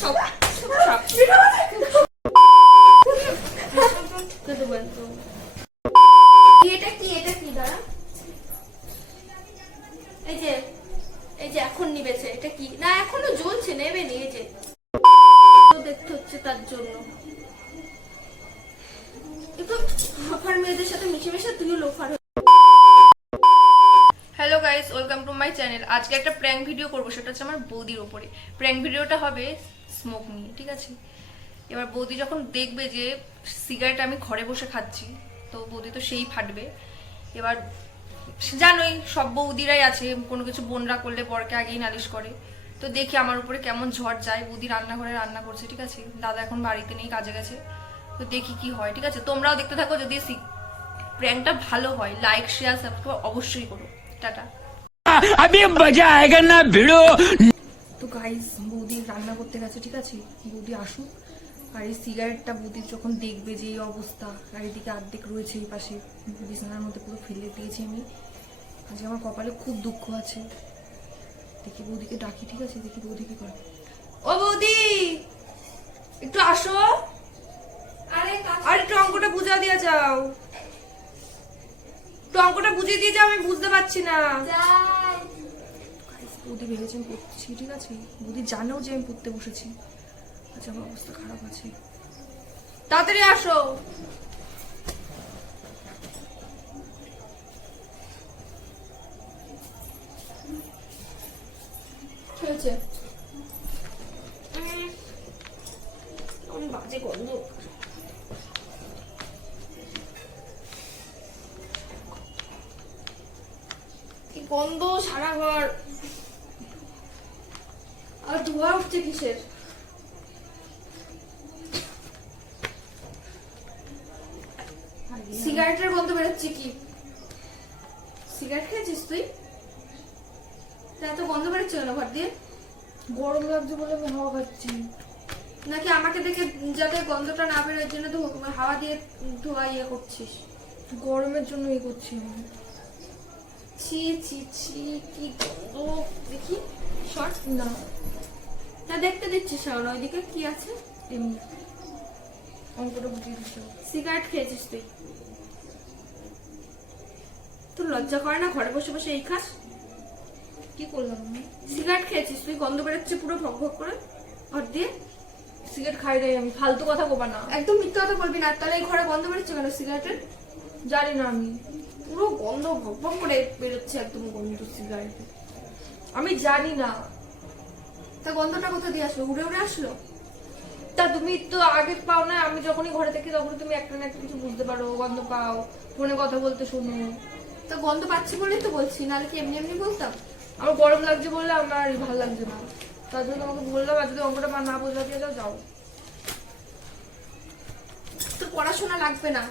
সব এটা কি দাঁড়া, এই যে এখন নিবেছে, এটা কি না এখনো জ্বলছে, নেবে নি, এই যে দেখতে হচ্ছে তার জন্য। একটু লোফার মেয়েদের সাথে মিশে মিশে তুইও loafer. Hello guys, welcome to my channel. আজকে একটা প্র্যাঙ্ক ভিডিও করবো, সেটা হচ্ছে আমার বৌদির ওপরে। প্র্যাঙ্ক ভিডিওটা হবে স্মোক নিয়ে, ঠিক আছে? এবার বৌদি যখন দেখবে যে সিগারেট আমি ঘরে বসে খাচ্ছি, তো বৌদি তো সেই ফাটবে। এবার জানোই সব বৌদিরাই আছে, কোনো কিছু বোনরা করলে বরকে আগেই নালিশ করে। তো দেখি আমার উপরে কেমন ঝড় যায়। বৌদি রান্নাঘরে রান্না করছে, ঠিক আছে? দাদা এখন বাড়িতে নেই, কাজে গেছে। তো দেখি কি হয়, ঠিক আছে? তোমরাও দেখতে থাকো। যদি প্র্যাঙ্কটা ভালো হয়, লাইক শেয়ার সাবস্ক্রাইব অবশ্যই করো। টাটা। अभी मजा आएगा ना भिड़ो। তো গাইস, বৌদি রান্না করতে গেছে, ঠিক আছে? বৌদি আসুক। আর এই সিগারেটটা বৌদি যখন দেখবে যে এই অবস্থা, আর এদিকে অর্ধেক রয়েছে এই পাশে, বিছানার মধ্যে পুরো ফেলে দিয়েছি আমি। আজকে আমার কপালে খুব দুঃখ আছে। দেখি বৌদিকে ডাকি, ঠিক আছে? দেখি বৌদি কি করে। ও বৌদি, একটু আসো। আরে একটু অঙ্কটা বুঝা দিয়ে যাও, একটু অঙ্কটা বুঝিয়ে দিয়ে যাও, আমি বুঝতে পারছি না। বৌদি ভেবেছে আমি পড়ছি, ঠিক আছে? বৌদি জানেও যে আমি পড়তে বসেছি। আচ্ছা, আমার অবস্থা খারাপ আছে, তাড়াতাড়ি আসো। কি হয়েছে? বাজে গন্ধ। কি গন্ধ সারা ঘর, আর ধোয়া উঠছে কিসের? সিগারেটের গন্ধ বেরোচ্ছে। কি সিগারেট খেয়েছিস তুই? এত গন্ধ বেরোচ্ছে কেন ঘর দিয়ে? গরম লাগছে বলে আমি হাওয়া খাচ্ছি। নাকি আমাকে দেখে যাতে গন্ধটা না বেরোয় জন্য তো হাওয়া দিয়ে ধোয়া ইয়ে করছিস? গরমের জন্য ইয়ে করছি আমি। ছি ছি ছি, কি গন্ধ! দেখি শর্ট না, তা দেখতে দিচ্ছিস না? ওইদিকে কি আছে? এমনি অঙ্কটা বুঝিয়ে দিচ্ছ। সিগারেট খেয়েছিস তুই? তোর লজ্জা করে না ঘরে বসে বসে এই খাস? কি করলাম আমি? সিগারেট খেয়েছিস তুই, গন্ধ বেরোচ্ছে পুরো ভক ভক করে ঘর দিয়ে। সিগারেট খাই নাই আমি, ফালতু কথা বলবা না। একদম মিথ্যা কথা বলবি না। তাহলে এই ঘরে গন্ধ বেরোচ্ছে কেন সিগারেটের? জানি না আমি, পুরো গন্ধ ভক ভক করে বেরোচ্ছে, একদম গন্ধ সিগারেট। আমি জানি না। তা গন্ধটা কোথা দিয়ে আসলো? উড়ে উড়ে আসলো? তা তুমি তো আগে পাও না, আমি যখনই ঘরে থাকি তখন তুমি একটা না একটা কিছু বুঝতে পারো, গন্ধ পাও, ফোনে কথা বলতে শোনো। তো গন্ধ পাচ্ছি বলেই তো বলছি, নাহলে কি এমনি এমনি বলতাম? আমার গরম লাগছে বললে আমার ভালো লাগছে না, তার জন্য তোমাকে বললাম। আর যদি অঙ্কটা না বোঝা দিয়ে যাও, যাও। তো পড়াশোনা লাগবে না।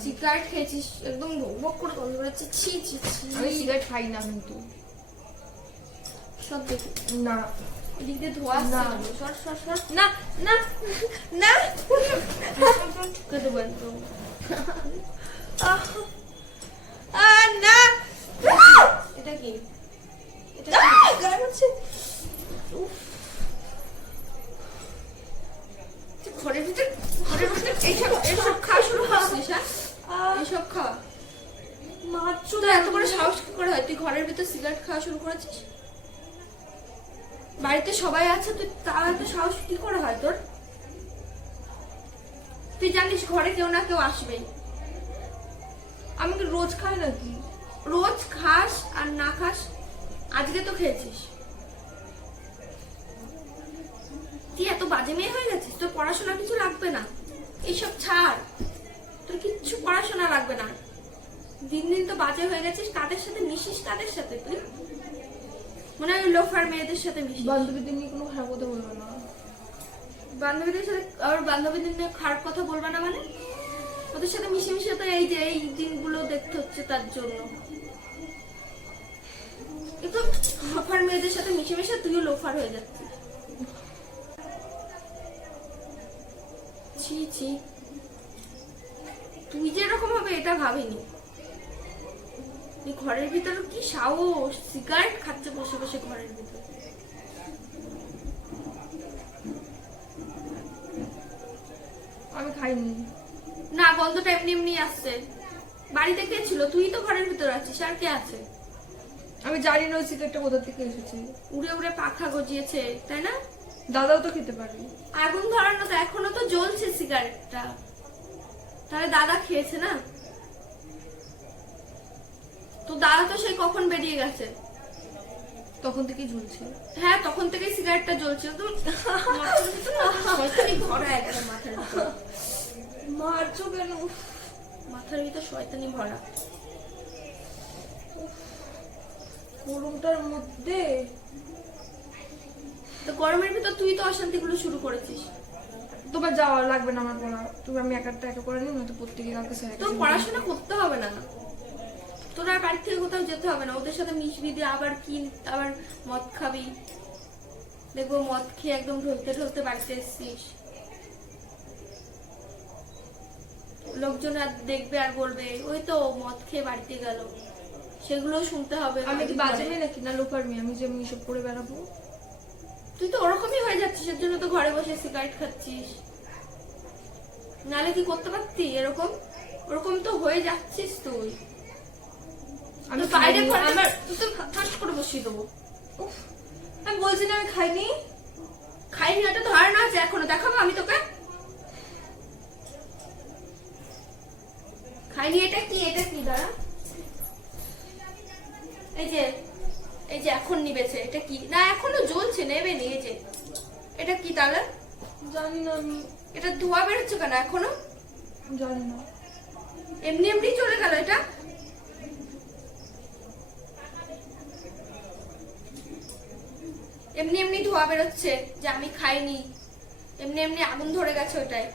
সিগারেট খেয়েছিস, একদম ভক করে গন্ধ বেরোচ্ছে। ছি ছি ছি। আমি সিগারেট খাই না কিন্তু। সব দেখি না, এদিক দিয়ে ধোয়া না। সর সর সর, না না না, কেটে বলতো না। এটা কি? এটা গায়ে হচ্ছে। ঘরের ভিতরে এইসব খাওয়া শুরু করছিস? এইসব খাওয়া মাত্র এত বড় সাহস কি করে হয়? তুই ঘরের ভিতর সিগারেট খাওয়া শুরু করেছিস? বাড়িতে সবাই আছে, তুই তার এত সাহস কি করে হয় তোর? তুই জানিস ঘরে কেউ না কেউ আসবেই। আমি কি রোজ খাই নাকি? রোজ খাস আর না খাস, আজকে তো খেয়েছিস। তুই এত বাজে মেয়ে হয়ে গেছিস, তোর পড়াশোনা কিছু লাগবে না। এইসব ছাড়, তোর কিচ্ছু পড়াশোনা লাগবে না। দিন দিন তো বাজে হয়ে গেছিস। কাদের সাথে মিশিস? কাদের সাথে তুই? মনে হয় লোফার মেয়েদের সাথে মিশিস। বান্ধবীদের নিয়ে কোনো খারাপ কথা বলবো না। বান্ধবীদের সাথে আর বান্ধবীদের নিয়ে খারাপ কথা বলবা না মানে? ওদের সাথে মিশে মিশে তো এই যে এই দিনগুলো দেখতে হচ্ছে, তার জন্য। একটু লোফার মেয়েদের সাথে মিশে মিশে তুইও লোফার হয়ে যাচ্ছিস। ছি ছি, তুই যে এরকম হবে এটা ভাবিনি। ঘরের ভিতরে কি সাহস, সিগারেট খাচ্ছে বসে বসে ঘরের ভিতরে। খাইনি। না, গন্ধটা এমনি এমনি আসছে। বাড়িতে কে ছিল? তুই তো ঘরের ভিতর আছিস, আর কে আছে? আমি জানি না ওই সিগারেটটা কোথা থেকে এসেছে। উড়ে উড়ে পাখা গজিয়েছে, তাই না? দাদাও তো খেতে পারে। আগুন ধরানো তো, এখনো তো জ্বলছে সিগারেটটা, তাহলে দাদা খেয়েছে না? তো দাদা তো সেই কখন বেরিয়ে গেছে, তখন থেকেই ঝুলছে। হ্যাঁ তখন থেকেই সিগারেটটা জ্বলছে। তো শয়তানি ভরা একদম মাথার ভিতর। মারছো কেন? মাথার ভিতর শয়তানি ভরা। গরমটার মধ্যে তো গরমের ভিতর তুই তো অশান্তিগুলো শুরু করেছিস। তোমার যাওয়া লাগবে না আমার পড়া, তুমি আমি একা করে নিই, নয়তো প্রত্যেকে কালকে স্যার। তোর পড়াশোনা করতে হবে না, তোর আর বাড়ি থেকে কোথাও যেতে হবে না। ওদের সাথে মিশবি দিয়ে আবার কি, আবার মদ খাবি, দেখবো মদ খেয়ে একদম ঢলতে ঢলতে বাড়িতে এসছিস। লোকজন আর দেখবে আর বলবে ওই তো মদ খেয়ে বাড়িতে গেল, সেগুলো শুনতে হবে। আমি কি বাজে মেয়ে নাকি না লোকার মেয়ে আমি যে আমি এসব করে বেড়াবো? তুই তো ওরকমই হয়ে যাচ্ছিস, এর জন্য তো ঘরে বসে সিগারেট খাচ্ছিস। নালে কি করতে পারতি এরকম? ওরকম তো হয়ে যাচ্ছিস তুই। আমি বাইরে খাইনি, আমার তো ঠাস করে বসিয়ে দেবো। আমি বলছি না আমি খাইনি। খাইনি একটা ধারণা আছে এখনো, দেখাবো আমি তোকে। খাইনি। এটা কি? এটা কি? দাঁড়া, এই যে এখন নিবেছে। এটা কি? না এখনো জ্বলছে, নেবে নি। এই যে এটা কি তাহলে? জানি না আমি। এটা ধোয়া বেরোচ্ছে কেন এখনো? জানি না, এমনি এমনি চলে গেল এটা। এমনি এমনি ধোয়া বেরোচ্ছে যে আমি খাইনি, এমনি এমনি আগুন ধরে গেছে ওটায়।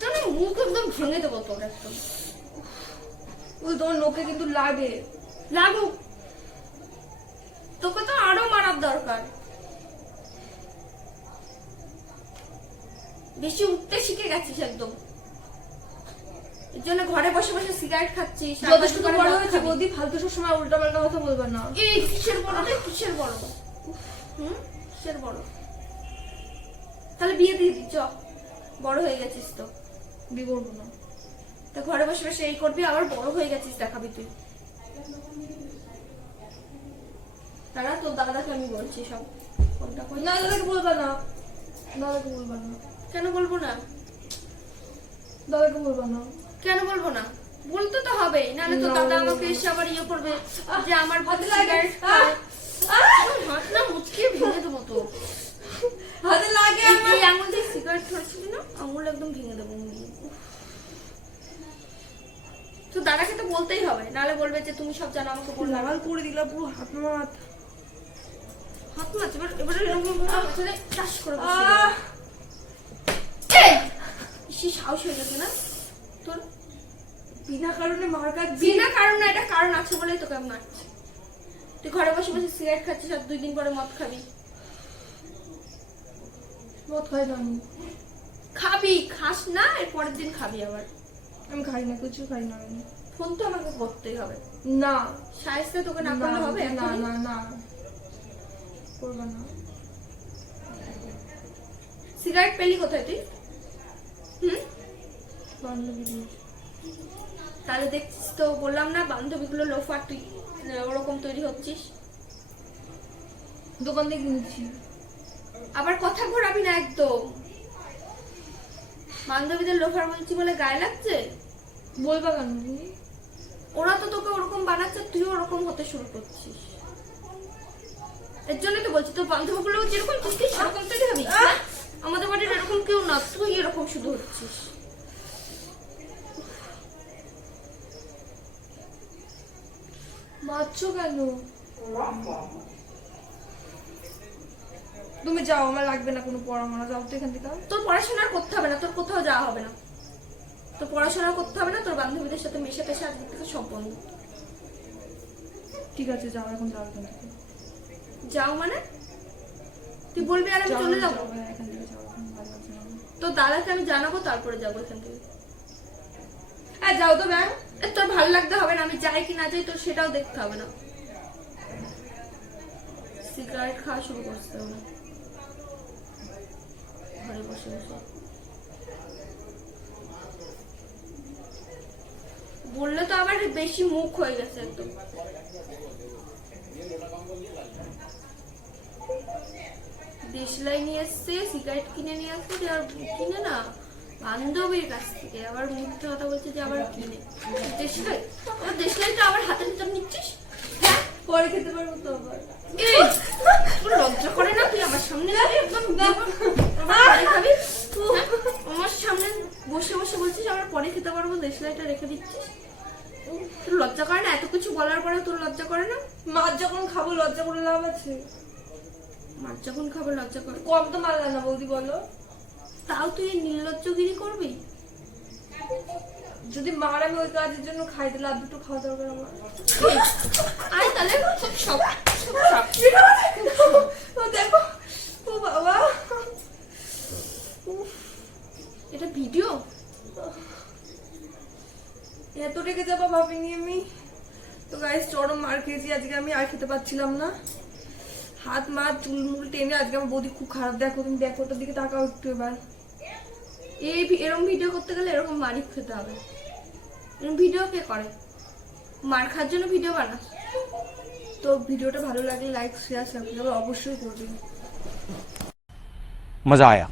তোর মুখ একদম ভেঙে দেবো তোর একদম। ওই তোমার নোকে কিন্তু লাগে। লাগুক, তোকে তো আরো মারার দরকার। বেশি উঠতে শিখে গেছিস একদম, এর জন্য ঘরে বসে বসে সিগারেট খাচ্ছিস। যথেষ্ট তো বড় হয়েছে বৌদি, ফালতু সব সময় উল্টা পাল্টা কথা বলবে না। এই কিসের বড় রে? কিসের বড়? কিসের বড়? তাহলে বিয়ে দিয়ে দি, চ। বড় হয়ে গেছিস তো। বিয়ে করবো না। তা ঘরে বসে বসে এই করবি, আবার বড় হয়ে গেছিস দেখাবি তুই। তারা তোর দাদাকে আমি বলছি সব। কোনটা কই? না দাদাকে বলবা না, দাদাকে বলবা না। কেন বলবো না? দাদাকে বলবা না। কেন বলবো না? বলতে তো হবেই, নাহলে তো দাদা আমাকে এসে আবার ইয়ে করবে যে আমার হাতে সিগারেট খায়। হাত না মুচকে ভেঙে দেবো তো। হাতে লাগে আমার। এই আঙুল দিয়ে সিগারেট ধরছিলি না, আঙুল একদম ভেঙে দেবো। তো দাদাকে তো বলতেই হবে, নাহলে বলবে যে তুমি সব জানো, আমাকে বললে। লাল করে দিলা পুরো হাত মাত। হাত মাছ এবার, এবারে এরকম করে চাষ করে বসিয়ে আহ! দেবো। ইসি সাহস হয়ে গেছে না তোর? বিনা কারণে মার কাটছি। বিনা কারণ না, এটা কারণ আছে বলেই তোকে আমি মারছি। তুই ঘরে বসে বসে সিগারেট খাচ্ছিস আর 2 দিন পরে মদ খাবি। মদ খাই না আমি। খাবি, খাস না, এর পরের দিন খাবি আবার। আমি খাই না, কিছু খাই না আমি। ফোন তো আমাকে করতেই হবে। না সাইজটা তোকে না করলে হবে? না না না করবা না। সিগারেট পেলি কোথায় তুই? বান্ধবী দিয়েছে। তাহলে দেখছিস তো, বললাম না বান্ধবীগুলো লোফার, তুই ওরকম তৈরি হচ্ছিস। দোকান থেকে কিনেছি। আবার কথা ঘোরাবি না একদম। বান্ধবীদের লোফার বলছি বলে গায়ে লাগছে? বলবা কেন তুমি? ওরা তো তোকে ওরকম বানাচ্ছে, তুইও ওরকম হতে শুরু করছিস। এর জন্য তো বলছি, তোর বান্ধবীগুলো যেরকম তুই সেরকম তৈরি হবি। আমাদের বাড়ির এরকম কেউ না, তুই এরকম শুধু হচ্ছিস। মারছো কেন? তুমি যাও, আমার লাগবে না কোনো পড়াশোনা, যাও তো এখান থেকে। তোর পড়াশোনা করতে হবে না, তোর কোথাও যাওয়া হবে না। তোর পড়াশোনা করতে হবে না, তোর বান্ধবীদের সাথে মেশে টেশে আজকে থেকে সব বন্ধ। ঠিক আছে যাও, এখন যাও এখান থেকে। যাও মানে? তুই বলবি আর আমি চলে যাবো? এখান থেকে যাও, এখন ভালো লাগছে না। তো দাদাকে আমি জানাবো, তারপরে যাবো এখান থেকে। যাও তো ম্যাম। তোর ভালো লাগতে হবে না, আমি যাই কি না যাই তোর সেটাও দেখতে হবে না। সিগারেট খাওয়া শুরু করতে হবে। ঘরে বসে বসে বললে তো আবার বেশি মুখ হয়ে গেছে একদম। দেশলাই নিয়ে এসছে, সিগারেট কিনে নিয়ে আসছে, যে আর কিনে না বান্ধবীর কাছ থেকে, আবার মুখে কথা বলছে যে আবার কিনে দেশলাই। আবার দেশলাইটা আবার হাতে ভিতর নিচ্ছিস? হ্যাঁ, পরে খেতে পারবো তো আবার। এই তোর লজ্জা করে না? তুই আমার সামনে একদম পরে খাবি? হ্যাঁ? আমার সামনে বসে বসে বলছিস আবার পরে খেতে পারবো, দেশলাইটা রেখে দিচ্ছিস। তোর লজ্জা করে না? এত কিছু বলার পরে তোর লজ্জা করে না? মাছ যখন খাবো লজ্জা করে লাভ আছে? মাছ যখন খাবো লজ্জা করে? কম তো মারলা না বৌদি, বলো। তাও তুই নির্লজ্জগিরি করবি? যদি মার আমি ওই কাজের জন্য খাই, তাহলে আর দুটো খাওয়া দরকার আমার। আয় তাহলে সব ও দেখো, ও বাবা, এটা ভিডিও। এত রেগে যাবো ভাবিনি আমি। তো গাইস চরম মার খেয়েছি আজকে, আমি আর খেতে পারছিলাম না। হাত মার চুলমুল টেনে আজকে আমার বৌদি খুব খারাপ। দেখো তুমি, দেখো ওটার দিকে তাকাও একটু এবার। এরকম ভিডিও করতে গেলে এরকম মারি খেতে হবে। এরকম ভিডিও কে করে? মার খাওয়ার জন্য ভিডিও বানাস? তো ভিডিওটা ভালো লাগলে লাইক শেয়ার সাবস্ক্রাইব অবশ্যই করবেন। मजा आया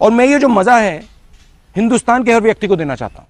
और मैं ये जो मजा है हिंदुस्तान के हर व्यक्ति को देना चाहता हूं।